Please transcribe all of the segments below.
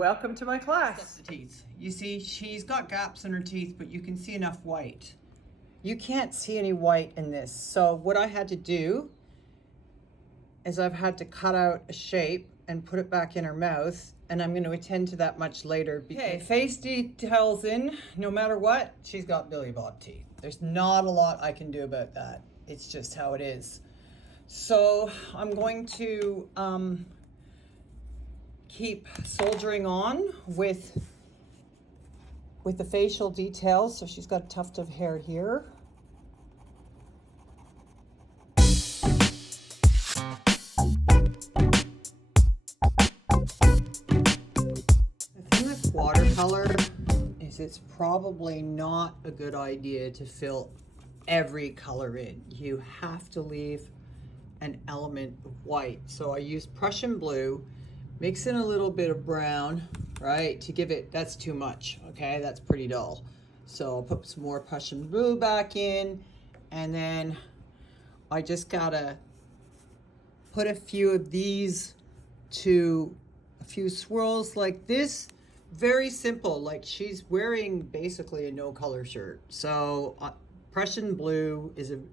Welcome to my class. That's the teeth. You see, she's got gaps in her teeth, but you can see enough white. You can't see any white in this. So what I had to do is I've had to cut out a shape and put it back in her mouth, and I'm going to attend to that much later. Okay, face details in, no matter what, she's got Billy Bob teeth. There's not a lot I can do about that. It's just how it is. So I'm going to keep soldiering on with the facial details. So she's got a tuft of hair here. The thing with watercolor is it's probably not a good idea to fill every color in. You have to leave an element of white. So I use Prussian blue, mix in a little bit of brown, right, to give it, that's too much, okay, that's pretty dull. So I'll put some more Prussian blue back in, and then I just gotta put a few of these to a few swirls like this. Very simple, like she's wearing basically a no color shirt. So Prussian blue is an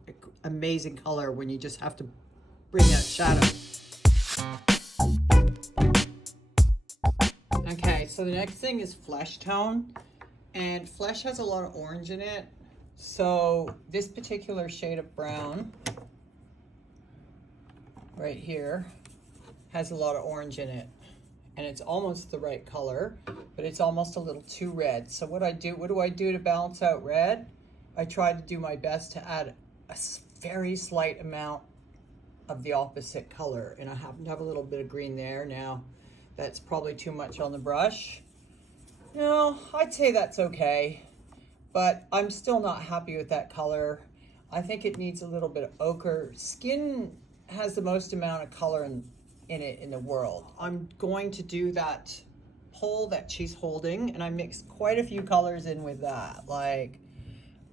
amazing color when you just have to bring out shadow. Okay, so the next thing is flesh tone, and flesh has a lot of orange in it. So this particular shade of brown right here has a lot of orange in it, and it's almost the right color, but it's almost a little too red. So what do I do to balance out red? I try to do my best to add a very slight amount of the opposite color, and I happen to have a little bit of green there. Now that's probably too much on the brush. No, I'd say that's okay, but I'm still not happy with that color. I think it needs a little bit of ochre. Skin has the most amount of color in it in the world. I'm going to do that pole that she's holding, and I mixed quite a few colors in with that. Like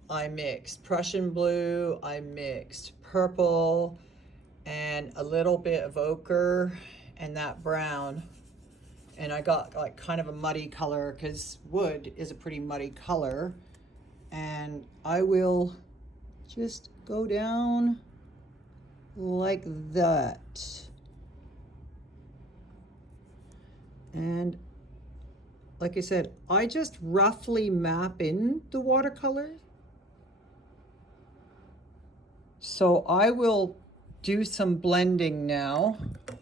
I mixed Prussian blue, I mixed purple, and a little bit of ochre and that brown. And I got like kind of a muddy color, because wood is a pretty muddy color. And I will just go down like that. And like I said, I just roughly map in the watercolors. So I will do some blending now.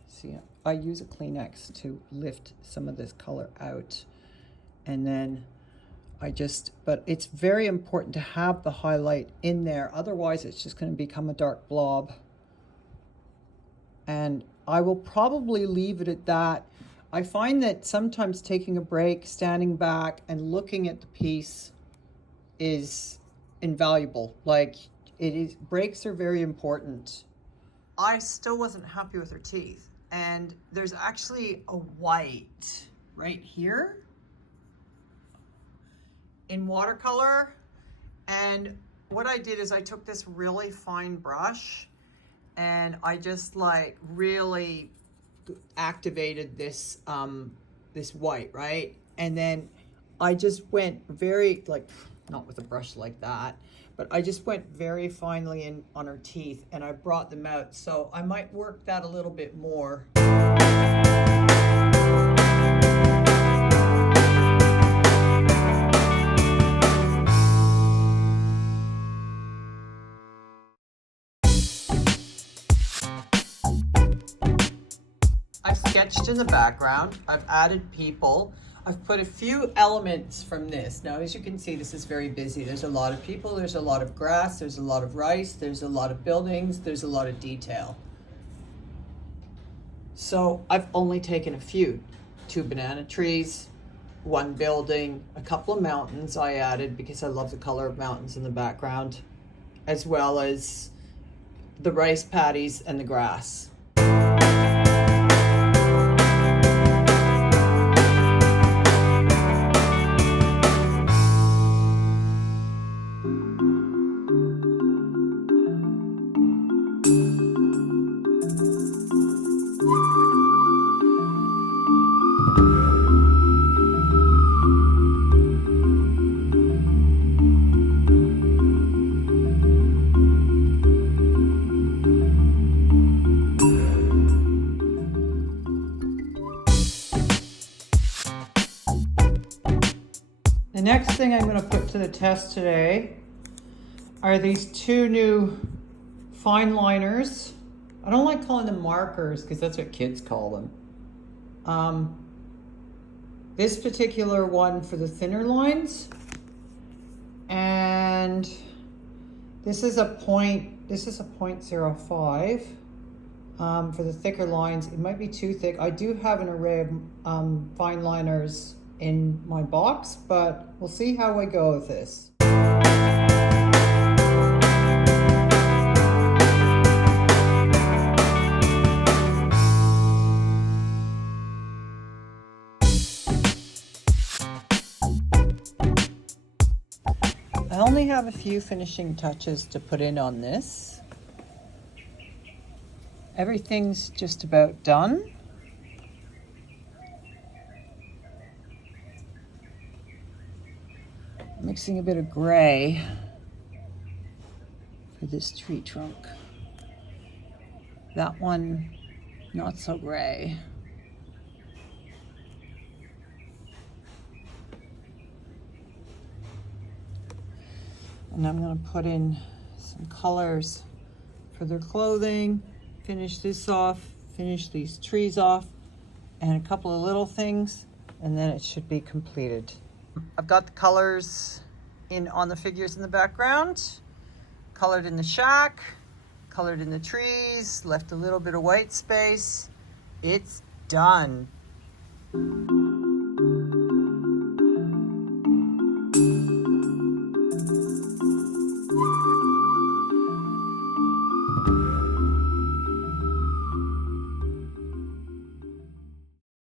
See, I use a Kleenex to lift some of this color out, and then but it's very important to have the highlight in there, otherwise it's just going to become a dark blob. And I will probably leave it at that. I find that sometimes taking a break, standing back and looking at the piece is invaluable. Like breaks are very important. I still wasn't happy with her teeth. And there's actually a white right here in watercolor. And what I did is I took this really fine brush and I just like really activated this this white, right? And then I just went very, like, not with a brush like that, but I just went very finely in on her teeth, and I brought them out. So I might work that a little bit more. I've sketched in the background, I've added people, I've put a few elements from this. Now, as you can see, this is very busy. There's a lot of people, there's a lot of grass, there's a lot of rice, there's a lot of buildings, there's a lot of detail. So I've only taken a few. 2 banana trees, 1 building, a couple of mountains I added because I love the color of mountains in the background, as well as the rice paddies and the grass. the test today are these two new fine liners. I don't like calling them markers because that's what kids call them. This particular one for the thinner lines, and this is a 0.05 for the thicker lines. It might be too thick. I do have an array of fine liners in my box, but we'll see how I go with this. I only have a few finishing touches to put in on this. Everything's just about done. Mixing a bit of gray for this tree trunk. That one, not so gray. And I'm going to put in some colors for their clothing, finish this off, finish these trees off, and a couple of little things, and then it should be completed. I've got the colors in on the figures in the background, colored in the shack, colored in the trees, left a little bit of white space. It's done.